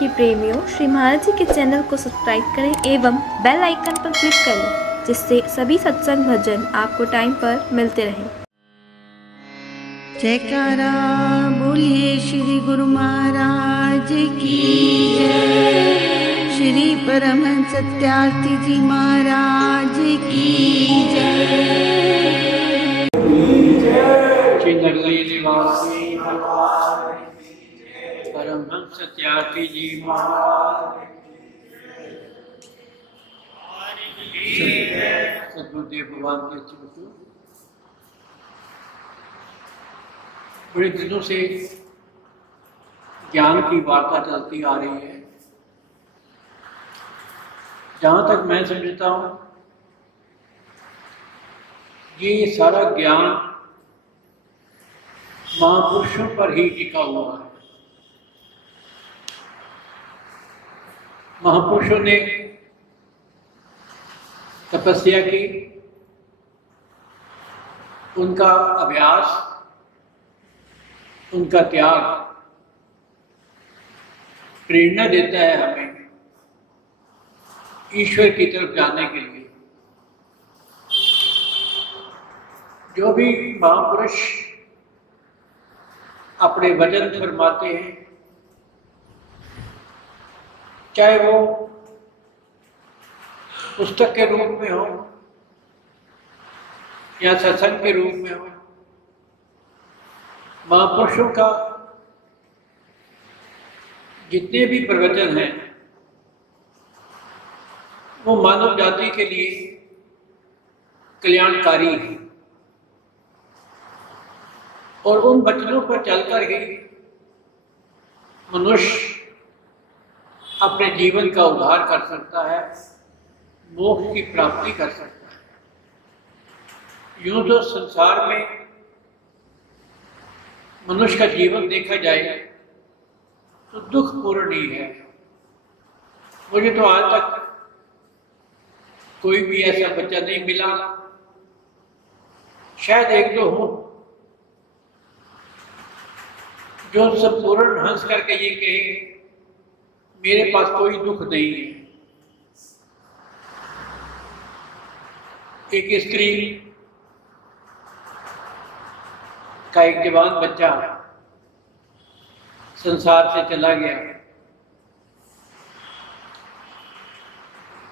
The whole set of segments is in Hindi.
के प्रेमियों, श्री महाराज जी के चैनल को सब्सक्राइब करें एवं बेल आइकन पर क्लिक करें, जिससे सभी सत्संग भजन आपको टाइम पर मिलते रहें। जयकारा बोलिए श्री गुरु महाराज की जय। श्री परमहंस सत्यार्थी जी महाराज की जय। श्री नगरी निवासी परमहंस सत्यार्थी जी महाराज सद्गुरुदेव भगवान के चिंतु बड़े दिनों से ज्ञान की वार्ता चलती आ रही है। जहाँ तक मैं समझता हूँ ये सारा ज्ञान महापुरुषों पर ही टिका हुआ है। महापुरुषों ने तपस्या की, उनका अभ्यास, उनका त्याग प्रेरणा देता है हमें ईश्वर की तरफ जाने के लिए। जो भी महापुरुष अपने वचन फरमाते हैं, चाहे वो पुस्तक के रूप में हो या सत्संग के रूप में हो, महापुरुषों का जितने भी प्रवचन हैं वो मानव जाति के लिए कल्याणकारी है और उन वचनों पर चलकर ही मनुष्य अपने जीवन का उद्धार कर सकता है, मोक्ष की प्राप्ति कर सकता है। यूं तो संसार में मनुष्य का जीवन देखा जाए तो दुखपूर्ण ही है। मुझे तो आज तक कोई भी ऐसा बच्चा नहीं मिला, शायद एक दो हो, जो संपूर्ण हंस करके ये कहे मेरे पास कोई दुख नहीं है। एक स्त्री का एक जवान बच्चा संसार से चला गया।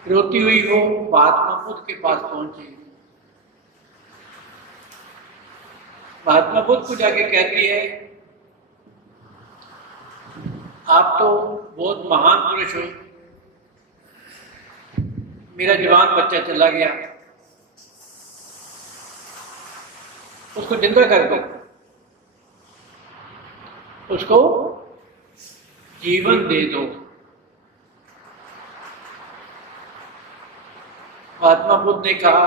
रोती हुई वो महात्मा बुद्ध के पास पहुंची। महात्मा बुद्ध को जाके कहती है, आप तो बहुत महान पुरुष हो, मेरा जवान बच्चा चला गया, उसको जिंदा कर दो, उसको जीवन दे दो। महात्मा बुद्ध ने कहा,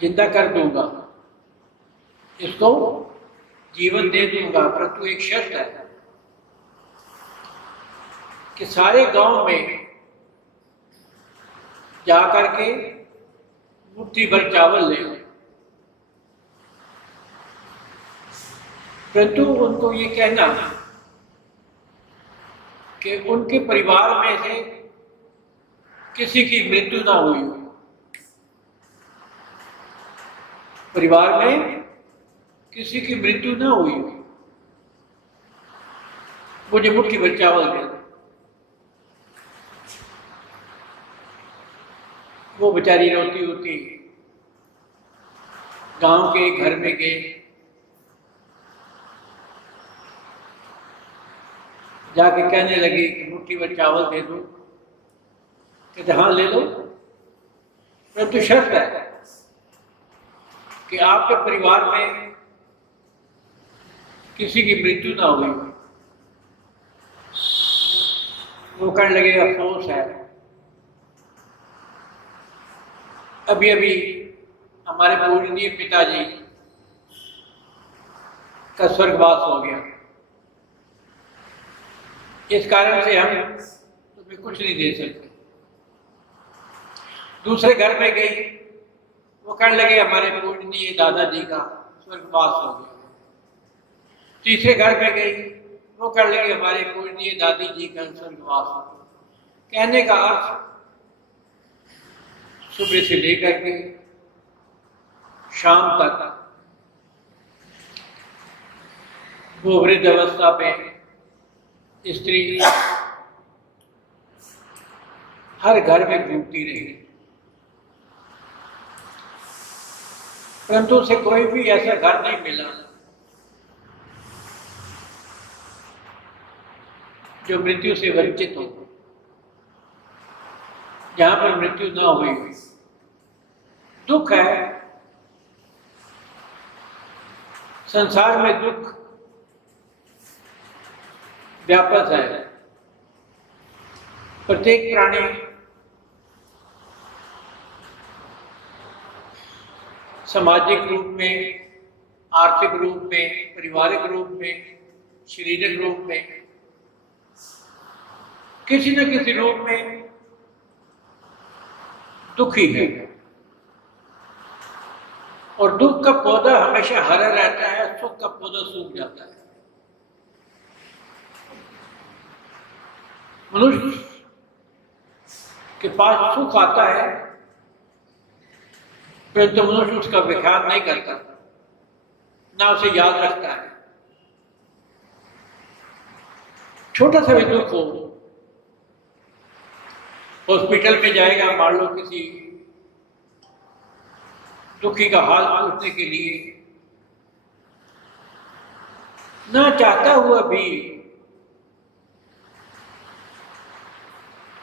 जिंदा कर दूंगा, इसको जीवन दे दूंगा, परंतु एक शर्त है कि सारे गांव में जाकर के मुट्ठी भर चावल ले, परंतु उनको ये कहना कि उनके परिवार में से किसी की मृत्यु ना हुई हो। परिवार में किसी की मृत्यु ना हुई हो, मुझे मुट्ठी भर चावल दे दो। वो बेचारी रोती रोती गांव के घर में गए, जाके कहने लगी कि मुट्ठी भर चावल दे दो। कहते हाँ ले लो, परंतु शर्त है कि आपके परिवार में किसी की मृत्यु ना हुई। वो कहने लगे अफसोस है, अभी अभी हमारे पूजनीय पिताजी का स्वर्गवास हो गया, इस कारण से हम तुम्हें कुछ नहीं दे सकते। दूसरे घर में गई, वो कहने लगे हमारे पूजनीय दादाजी का स्वर्गवास हो गया, तीसरे घर में गई, वो कर लेंगे हमारे पूजनीय दादी जी का स्वर्गवास। कहने का अर्थ सुबह से लेकर के शाम तक वो वृद्ध अवस्था पे स्त्री हर घर में घूमती रही, परंतु उसे कोई भी ऐसा घर नहीं मिला जो मृत्यु से वंचित हो, जहां पर मृत्यु न हुई। दुख है, संसार में दुख व्यापक है। प्रत्येक प्राणी सामाजिक रूप में, आर्थिक रूप में, पारिवारिक रूप में, शारीरिक रूप में, किसी न किसी रूप में दुखी है। और दुख का पौधा हमेशा हरा रहता है, सुख का पौधा सूख जाता है। मनुष्य के पास सुख आता है, परंतु मनुष्य उसका विख्यान नहीं करता, ना उसे याद रखता है। छोटा सा भी दुख हो, हॉस्पिटल में जाएगा, मान लो किसी दुखी का हाल पूछने के लिए, ना चाहता हुआ भी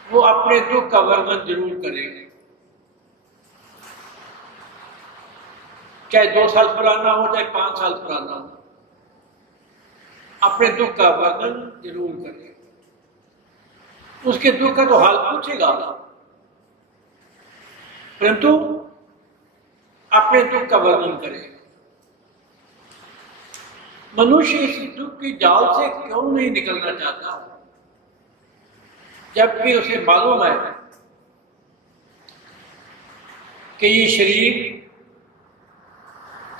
वो अपने दुख का वर्णन जरूर करेगा, चाहे 2 साल पुराना हो, चाहे 5 साल पुराना हो, अपने दुख का वर्णन जरूर करेगा। उसके दुख का तो हाल पूछेगा, परंतु अपने दुख का वर्णन करेगा। मनुष्य इस दुख की जाल से क्यों नहीं निकलना चाहता, जबकि उसे मालूम है कि ये शरीर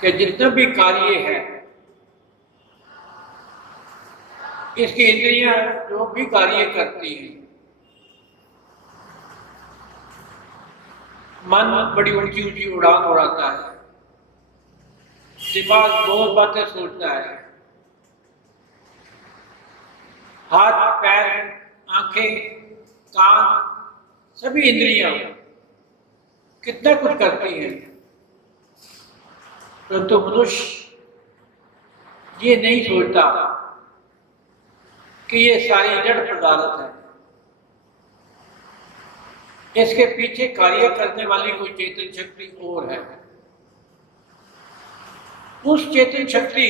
के जितना भी कार्य है, इसकी इंद्रियां जो भी कार्य करती हैं, मन बड़ी ऊंची ऊंची उड़ान उड़ाता है, दिमाग बहुत बातें सोचता है, हाथ पैर आंखें कान सभी इंद्रियां कितना कुछ करती हैं, परंतु मनुष्य ये नहीं सोचता कि ये सारी जड़ पदार्थ है, इसके पीछे कार्य करने वाली कोई चेतन शक्ति और है। उस चेतन शक्ति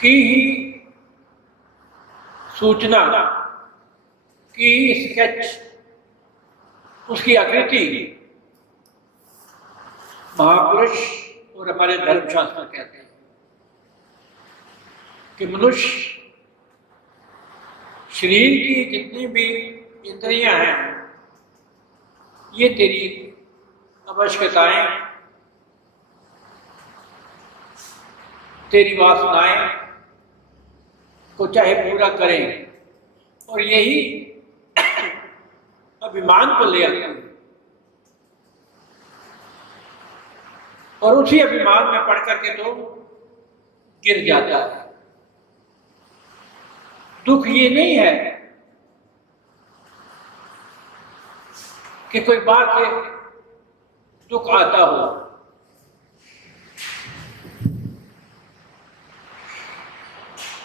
की ही सूचना की स्केच, उसकी आकृति महापुरुष और हमारे धर्मशास्त्र कहते हैं कि मनुष्य शरीर की जितनी भी इंद्रियां हैं, ये तेरी आवश्यकताएं, तेरी वासनाएं को चाहे पूरा करें, और यही अभिमान को ले आते हैं, और उसी अभिमान में पड़ करके तो गिर जाता है। दुख ये नहीं है कि कोई बात से दुख आता हो,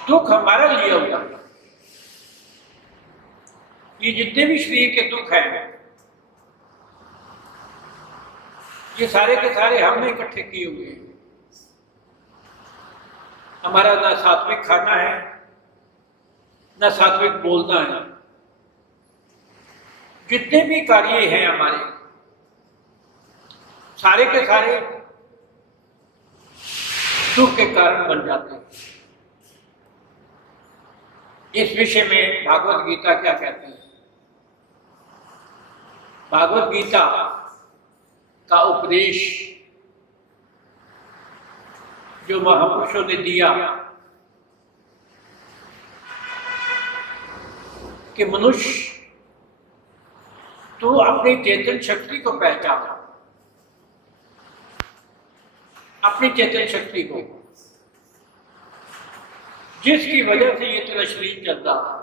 दुख हमारा लिया होता है। ये जितने भी शरीर के दुख हैं, ये सारे के सारे हमने इकट्ठे किए हुए हैं। हमारा ना सात्विक खाना है, ना सात्विक बोलना है। जितने भी कार्य हैं हमारे, सारे के सारे दुख के कारण बन जाते हैं। इस विषय में भागवत गीता क्या कहते हैं? भागवत गीता का उपदेश जो महापुरुषों ने दिया कि मनुष्य तो अपनी चेतन शक्ति को पहचान, अपनी चेतन शक्ति को, जिसकी वजह से ये तेरा शरीर चल रहा।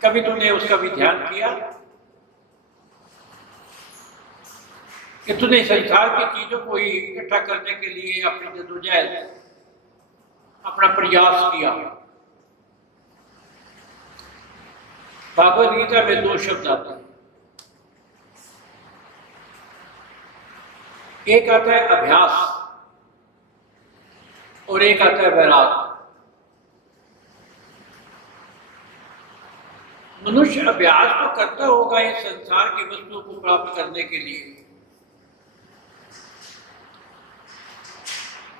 कभी तूने उसका भी ध्यान किया कि तूने संसार की चीजों को ही इकट्ठा करने के लिए अपनी जद्दोजहद, अपना प्रयास किया। भागवत गीता में 2 शब्द आते हैं, एक आता है अभ्यास और एक आता है वैराग। मनुष्य अभ्यास तो करता होगा इस संसार की वस्तुओं को प्राप्त करने के लिए।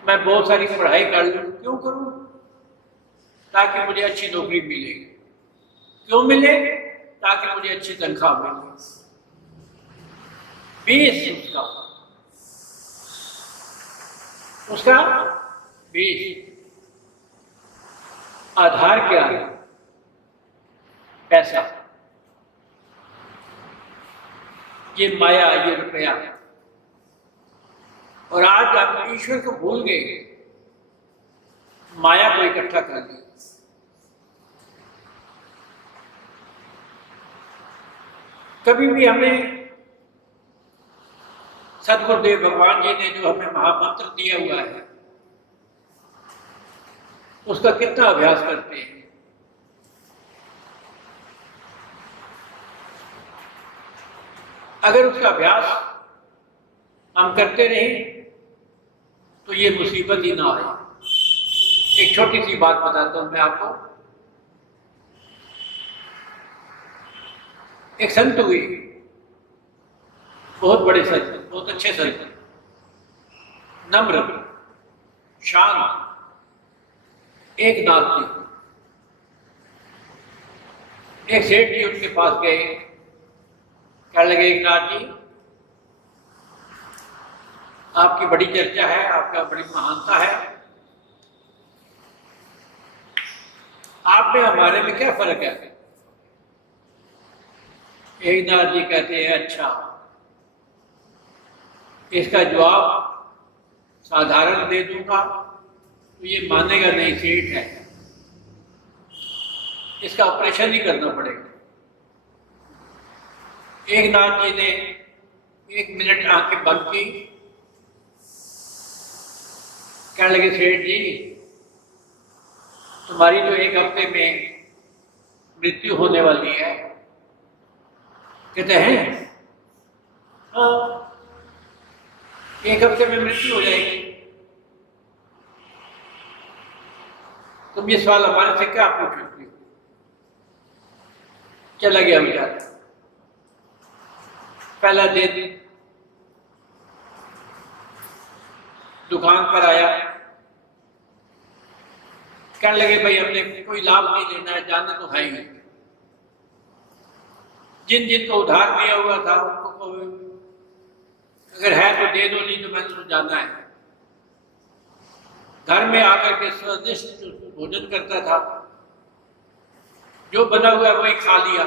मैं बहुत सारी पढ़ाई कर लूं, क्यों करूं? ताकि मुझे अच्छी नौकरी मिले। क्यों मिले? ताकि मुझे अच्छी तनख्वाह मिले। बेस उसका बेस, आधार क्या है? पैसा, ये माया, ये रुपया। और आज आप ईश्वर को भूल गए, माया को इकट्ठा कर लिया। कभी भी हमें सदगुरुदेव भगवान जी ने जो हमें महामंत्र दिया हुआ है, उसका कितना अभ्यास करते हैं? अगर उसका अभ्यास हम करते रहे तो ये मुसीबत ही ना आए। एक छोटी सी बात बताता हूं मैं आपको। एक संत हुए, बहुत बड़े संत, बहुत अच्छे संत, नम्र, शांत, एक नाथ जी। एक सेठ जी उनके पास गए, कहने लगे, एक नाथ जी, आपकी बड़ी चर्चा है, आपका बड़ी महानता है, आप में हमारे में क्या फर्क है? एक नाथ जी कहते हैं, अच्छा, इसका जवाब साधारण दे दूंगा तो ये मानेगा नहीं, सेठ है, इसका ऑपरेशन ही करना पड़ेगा। एक नाथ जी ने 1 मिनट आंखें बंद की, कहने लगे, सेठ जी, तुम्हारी तो 1 हफ्ते में मृत्यु होने वाली है। कहते हैं, हाँ, 1 हफ्ते में मृत्यु हो जाएगी। तुम ये सवाल हमारे से क्या पूछ सकती हो? चला गया बेचारा। पहला दिन दुकान पर आया, कहने लगे, भाई हमने कोई लाभ नहीं लेना है, जाना तो है ही। जिन जिन को उधार दिया हुआ था उनको अगर है तो दे दो, नहीं तो मैंने तो जाना है। घर में आकर के स्वादिष्ट भोजन करता था, जो बना हुआ है वही खा लिया,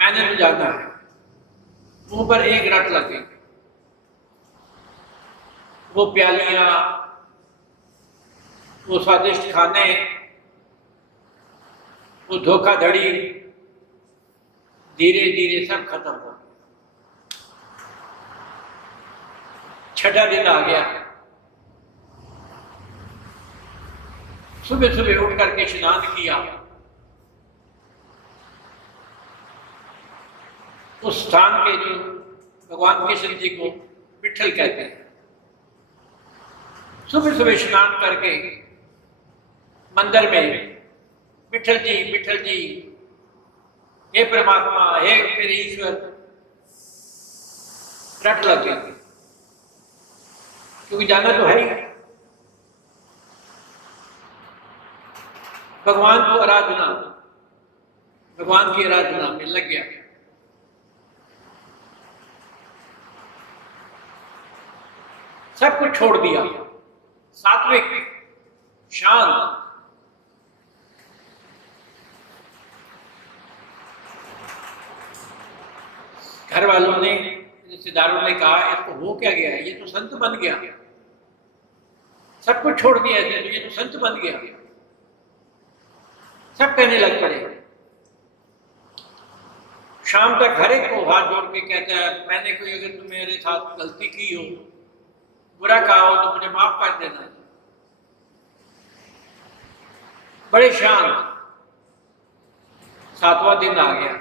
मैंने तो जाना है। मुंह पर एक रट लगे, वो प्यालियां, वो स्वादिष्ट खाने, वो धोखाधड़ी, धीरे धीरे सब खत्म हो गया। 6ठा दिन आ गया। सुबह सुबह उठ करके स्नान किया। उस स्थान के जो भगवान कृष्ण जी को विठल कहते हैं, सुबह सुबह स्नान करके मंदिर में विठल जी, हे परमात्मा, हे मेरे ईश्वर, रट लग गया, क्योंकि जाना तो है ही। भगवान की आराधना में लग गया। सब कुछ छोड़ दिया, सात्विक, शांत। घर वालों ने, रिश्तेदारों ने कहा इसको हो क्या गया है, ये तो संत बन गया, सब कुछ छोड़ दिया ऐसे, तो ये तो संत बन गया। सब कहने लग पड़े। शाम तक हर एक को हाथ जोड़ के कहता है, मैंने कोई अगर तुम मेरे साथ गलती की हो, बुरा कहा हो तो मुझे माफ कर देना। बड़े शांत। 7वां दिन आ गया।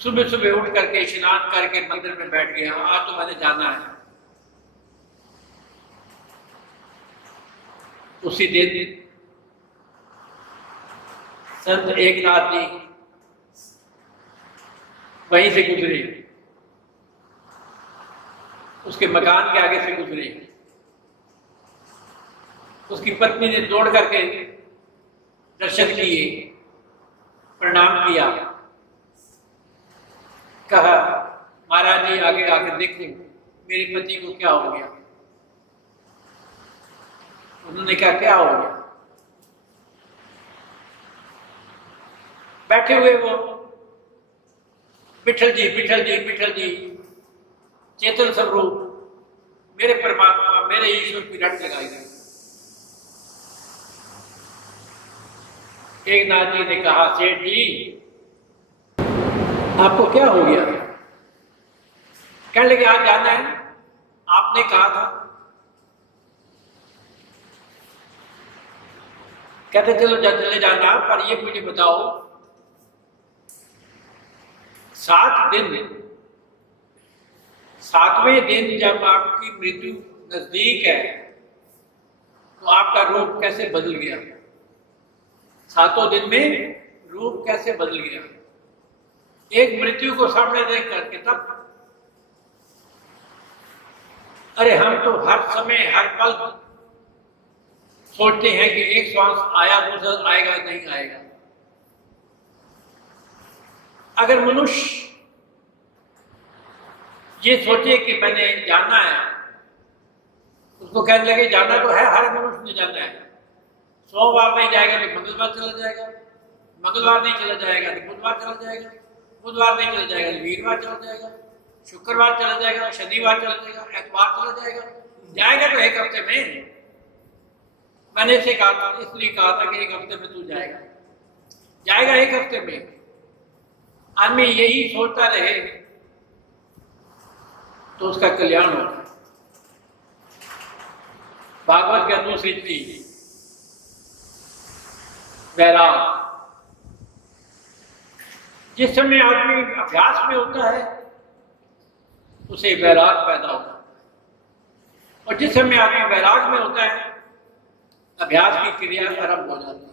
सुबह सुबह उठ करके स्नान करके मंदिर में बैठ गया, आज तो मैंने जाना है। उसी दिन संत एकनाथ जी वहीं से गुजरे, उसके मकान के आगे से गुजरे। उसकी पत्नी ने दौड़ करके दर्शन किए, प्रणाम किया, कहा महाराज जी आगे आकर देखो मेरी पति को क्या हो गया। उन्होंने कहा क्या हो गया। बैठे हुए वो विठल जी विठल जी विठल जी, चेतन स्वरूप मेरे परमात्मा मेरे ईश्वर की रट लगाई गई। एक नाथ जी ने कहा सेठ जी आपको क्या हो गया। कहने लगे आज जाना है, आपने कहा था। कहते चलो चले जाना, पर ये मुझे बताओ 7 दिन, 7वें दिन जब आपकी मृत्यु नजदीक है तो आपका रूप कैसे बदल गया। 7 दिन में रूप कैसे बदल गया। एक मृत्यु को सामने देख करके तब, अरे हम तो हर समय हर पल सोचते हैं कि एक श्वास आया दूसरा आएगा नहीं आएगा। अगर मनुष्य ये सोचे कि मैंने जाना है, उसको कहने लगे जाना तो है, हर मनुष्य ने जाना है। सोमवार नहीं जाएगा तो मंगलवार चला जाएगा, मंगलवार नहीं चला जाएगा तो बुधवार चला जाएगा, बुधवार नहीं चला जाएगा तो वीरवार चला जाएगा, शुक्रवार चला जाएगा, शनिवार चला जाएगा, एतवार चला जाएगा। जाएगा तो एक हफ्ते में। मैंने इसे कहा था, इसलिए कहा था कि एक हफ्ते में तू जाएगा, जाएगा एक हफ्ते में। आदमी यही सोचता रहे तो उसका कल्याण होगा। भागवत के दूसरी चीज वैराग। जिस समय आदमी अभ्यास में होता है उसे वैराग पैदा होता है, और जिस समय आदमी वैराग में होता है अभ्यास की क्रिया आरंभ हो जाती है,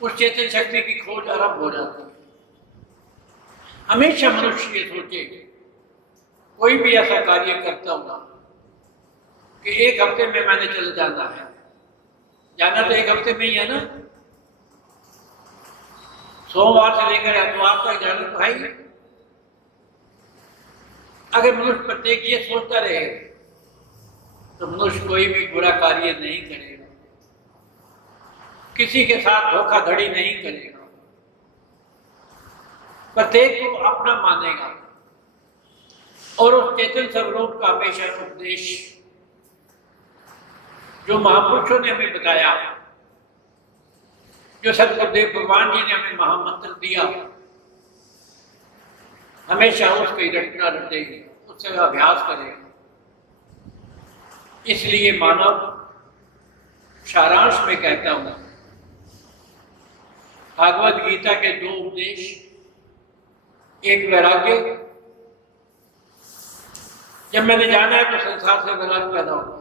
उस चेतन शक्ति की खोज आरंभ हो जाती है। हमेशा मनुष्य ये सोचे, कोई भी ऐसा कार्य करता होगा कि एक हफ्ते में मैंने चले जाना है, जाना तो एक हफ्ते में ही है ना। सोमवार से लेकर एतवार तक जाना तो है ही। अगर मनुष्य प्रत्येक ये सोचता रहे तो मनुष्य कोई भी बुरा कार्य नहीं करेगा, किसी के साथ धोखाधड़ी नहीं करेगा, प्रत्येक को अपना मानेगा, और उस चेतन स्वरूप का हमेशा उपदेश जो महापुरुषों ने हमें बताया, जो सतगुरुदेव भगवान जी ने हमें महामंत्र दिया, हमेशा उसकी रटना रटेगी, उससे अभ्यास करेगा। इसलिए मानव सारांश में कहता हूं, भागवत गीता के 2 उपदेश, एक वैराग्य, जब मैंने जाना है तो संसार से वैराग्य पैदा होगा,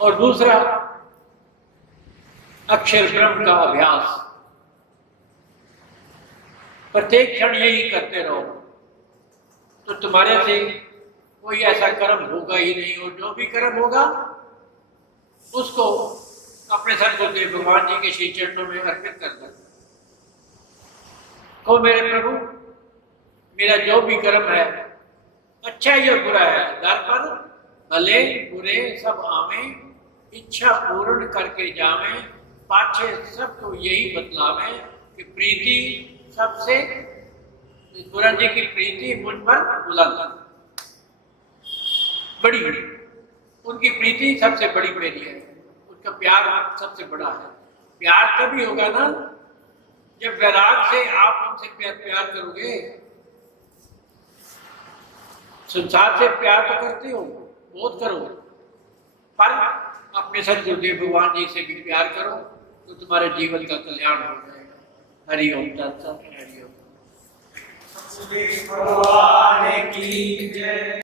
और दूसरा अक्षर ब्रह्म का अभ्यास। प्रत्येक क्षण यही करते रहो तो तुम्हारे से कोई ऐसा कर्म होगा ही नहीं, और जो भी कर्म होगा उसको अपने सतगुरुदेव भगवान जी के श्री चरणों में अर्पित कर दो। को मेरे प्रभु, मेरा जो भी कर्म है अच्छा ही और बुरा है, दर पर भले बुरे सब आवे, इच्छा पूर्ण करके जावे, पाछे सबको यही बतलावे कि प्रीति सबसे, गुरु जी की प्रीति मुझ पर बुलंद, बड़ी बड़ी, उनकी प्रीति सबसे बड़ी मेरी है, उनका प्यार सबसे बड़ा है। प्यार तभी होगा ना जब वैराग से आप उनसे प्यार करोगे। संसार से प्यार तो करते हो, बहुत करो, पर अपने सदगुरुदेव भगवान जी से भी प्यार करो तो तुम्हारे जीवन का कल्याण हो जाएगा। हरि ओम तत्सत। हरि ओम। भगवान की जय।